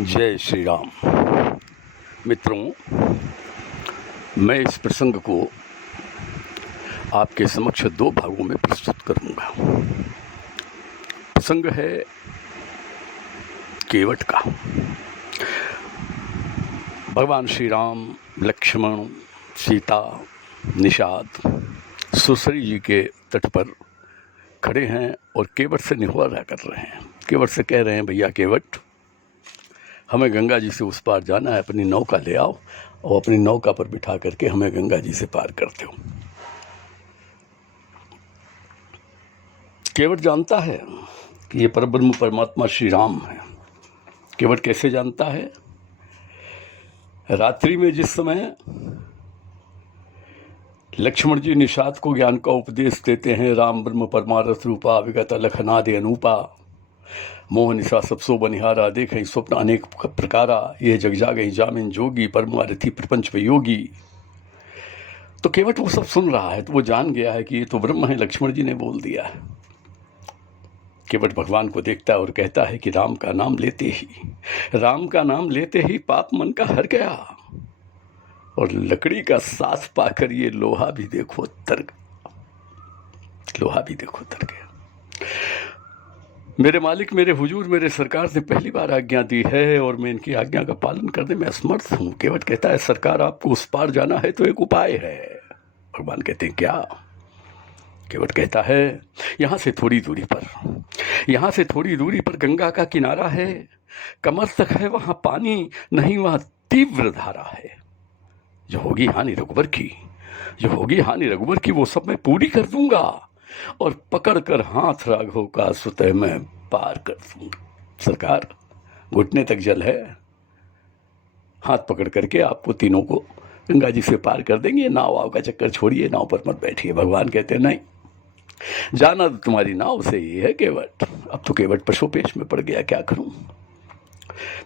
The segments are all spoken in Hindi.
जय श्री राम। मित्रों, मैं इस प्रसंग को आपके समक्ष दो भागों में प्रस्तुत करूंगा। प्रसंग है केवट का। भगवान श्री राम, लक्ष्मण, सीता, निषाद सुसरी जी के तट पर खड़े हैं और केवट से निहोरा कर रहे हैं। केवट से कह रहे हैं, भैया केवट, हमें गंगा जी से उस पार जाना है, अपनी नौका ले आओ और अपनी नौका पर बिठा करके हमें गंगा जी से पार करते हो। केवट जानता है कि ये परब्रह्म परमात्मा श्री राम है। केवट कैसे जानता है? रात्रि में जिस समय लक्ष्मण जी निषाद को ज्ञान का उपदेश देते हैं, राम ब्रह्म परमारथ रूपा विगत लखनादि अनूपा, मोह निशा सबसो बनिहारा, देखें स्वप्न अनेक प्रकारा, ये जग जागई जामिन जोगी, परमारथी प्रपंच योगी। तो केवट वो सब सुन रहा है, तो वो जान गया है कि ये तो ब्रह्म है, लक्ष्मण जी ने बोल दिया है। केवट भगवान को देखता है और कहता है कि राम का नाम लेते ही पाप मन का हर गया, और लकड़ी का साथ पाकर ये लोहा भी देखो तर गया। मेरे मालिक, मेरे हुजूर, मेरे सरकार ने पहली बार आज्ञा दी है और मैं इनकी आज्ञा का पालन करने में असमर्थ हूँ। केवट कहता है, सरकार आपको उस पार जाना है तो एक उपाय है। भगवान कहते हैं, क्या? केवट कहता है, यहाँ से थोड़ी दूरी पर गंगा का किनारा है, कमर तक है वहाँ पानी नहीं, वहाँ तीव्र धारा है। जो होगी हानि रघुवर की वो सब मैं पूरी कर दूंगा, और पकड़कर हाथ राघव का स्वतः मैं पार कर दूंगा। सरकार, घुटने तक जल है, हाथ पकड़ करके आपको तीनों को गंगा जी से पार कर देंगे। नाव का चक्कर छोड़िए, नाव पर मत बैठिए। भगवान कहते हैं, नहीं, जाना तो तुम्हारी नाव से ही है केवट। अब तो केवट पशुपेश में पड़ गया, क्या करूं?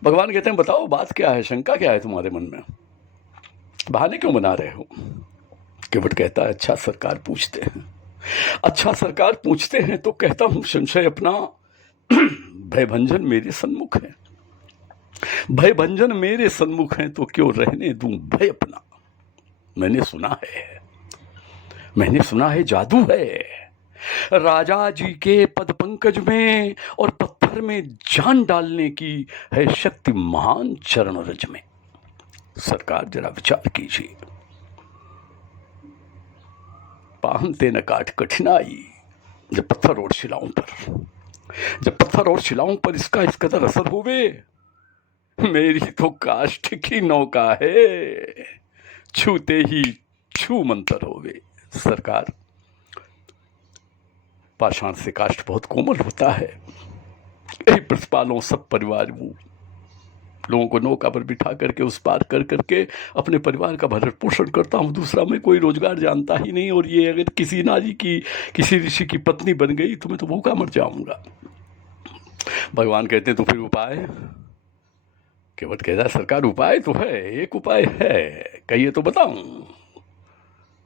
भगवान कहते हैं, बताओ बात क्या है, शंका क्या है तुम्हारे मन में, बहाने क्यों बना रहे हो? केवट कहता है, अच्छा सरकार पूछते हैं तो कहता हूं, संशय अपना भयभंजन मेरे सन्मुख हैं, तो क्यों रहने दूं भय अपना। मैंने सुना है जादू है राजा जी के पद पंकज में, और पत्थर में जान डालने की है शक्ति महान चरण रज में। सरकार जरा विचार कीजिए, पाहनते न काट कठिनाई, जब पत्थर और शिलाओं पर इसका इस कदर असर होवे, मेरी तो काष्ठ की नौका है, छूते ही छू मंतर होवे। सरकार, पाषाण से काष्ठ बहुत कोमल होता है। यही प्रतिपालों सब परिवार वो लोगों को नौका पर बिठा करके उस पार कर करके अपने परिवार का भरण पोषण करता हूँ। दूसरा मैं कोई रोजगार जानता ही नहीं, और ये अगर किसी नारी की, किसी ऋषि की पत्नी बन गई तो मैं तो भूखा मर जाऊंगा। भगवान कहते हैं, तो फिर उपाय? केवट कहता है, सरकार उपाय तो है, एक उपाय है, कहिए तो बताऊं।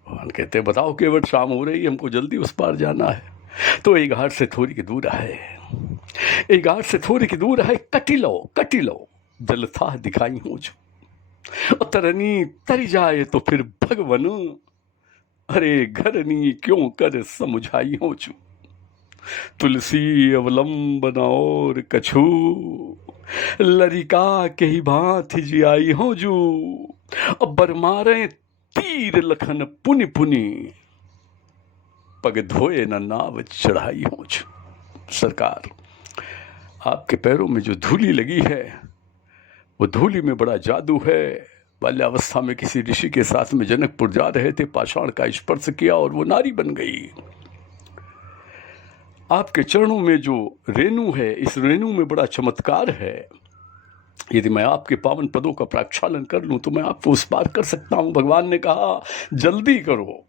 भगवान कहते हैं, बताओ केवट, शाम हो रही, हमको जल्दी उस पार जाना है। तो एक घाट से थोड़ी की दूर है, कटी लो जल था दिखाई हो जो, और तरनी तरी जाए तो फिर भगवन, अरे घरनी क्यों कर समुझाई हो जो। तुलसी अवलंबन और कछु, लरिका के ही भांति जियाई हो जो, अब बरमारे तीर लखन पुनि, पग धोए न नाव चढ़ाई हो जो। सरकार, आपके पैरों में जो धूली लगी है, वो धूली में बड़ा जादू है। बाल्यावस्था में किसी ऋषि के साथ में जनकपुर जा रहे थे, पाषाण का स्पर्श किया और वो नारी बन गई। आपके चरणों में जो रेणु है, इस रेणु में बड़ा चमत्कार है। यदि मैं आपके पावन पदों का प्रक्षालन कर लूं तो मैं आपको उस पार कर सकता हूं। भगवान ने कहा, जल्दी करो,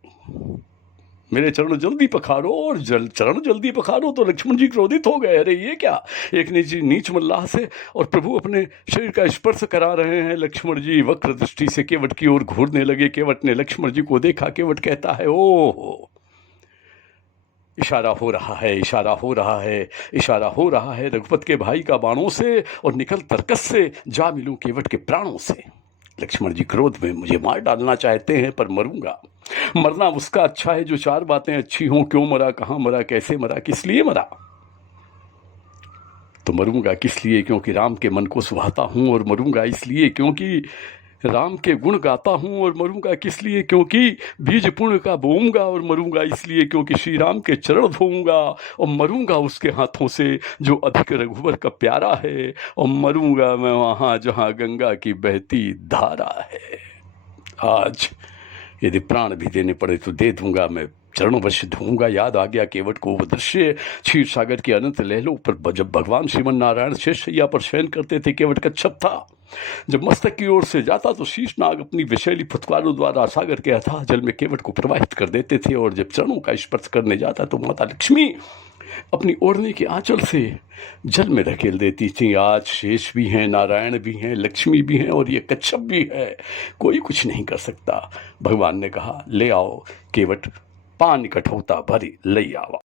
मेरे चरण जल्दी पखारो। और चरण जल्दी पखारो तो लक्ष्मण जी क्रोधित हो गए। अरे ये क्या, एक नीच मल्लाह से और प्रभु अपने शरीर का स्पर्श करा रहे हैं। लक्ष्मण जी वक्र दृष्टि से केवट की ओर घूरने लगे। केवट ने लक्ष्मण जी को देखा। केवट कहता है, ओह, इशारा हो रहा है, इशारा हो रहा है, इशारा हो रहा है रघुपत के भाई का बाणों से, और निकल तरकस से जा मिलूं केवट के प्राणों से। लक्ष्मण जी क्रोध में मुझे मार डालना चाहते हैं, पर मरूंगा। मरना उसका अच्छा है जो चार बातें अच्छी हों। क्यों मरा, कहां मरा, कैसे मरा, किस लिए मरा। तो मरूंगा किस लिए, क्योंकि राम के मन को सुहाता हूं। और मरूंगा इसलिए क्योंकि राम के गुण गाता हूं। और मरूंगा किस लिए, क्योंकि बीज पुण्य का बोऊंगा। और मरूंगा इसलिए क्योंकि श्री राम के चरण धोऊंगा। और मरूंगा उसके हाथों से जो अधिक रघुवर का प्यारा है। और मरूंगा मैं वहां जहां गंगा की बहती धारा है। आज यदि प्राण भी देने पड़े तो दे दूंगा मैं, चरणों धोऊंगा। याद आ गया केवट को वो दृश्य क्षीर सागर के अनंत लहलों पर, जब भगवान श्रीमन नारायण शेषशैया पर शयन करते थे। केवट कच्छप था, जब मस्तक की ओर से जाता तो शीशनाग अपनी विषैली फुतकारों द्वारा सागर के अथाह जल में केवट को प्रवाहित कर देते थे। और जब चरणों का स्पर्श करने जाता तो माता लक्ष्मी अपनी ओढ़ने के आंचल से जल में धकेल देती थी। आज शेष भी हैं, नारायण भी हैं, लक्ष्मी भी हैं, और ये कच्छप भी है। कोई कुछ नहीं कर सकता। भगवान ने कहा ले आओ केवट, पान कठौता भरी लई आवा।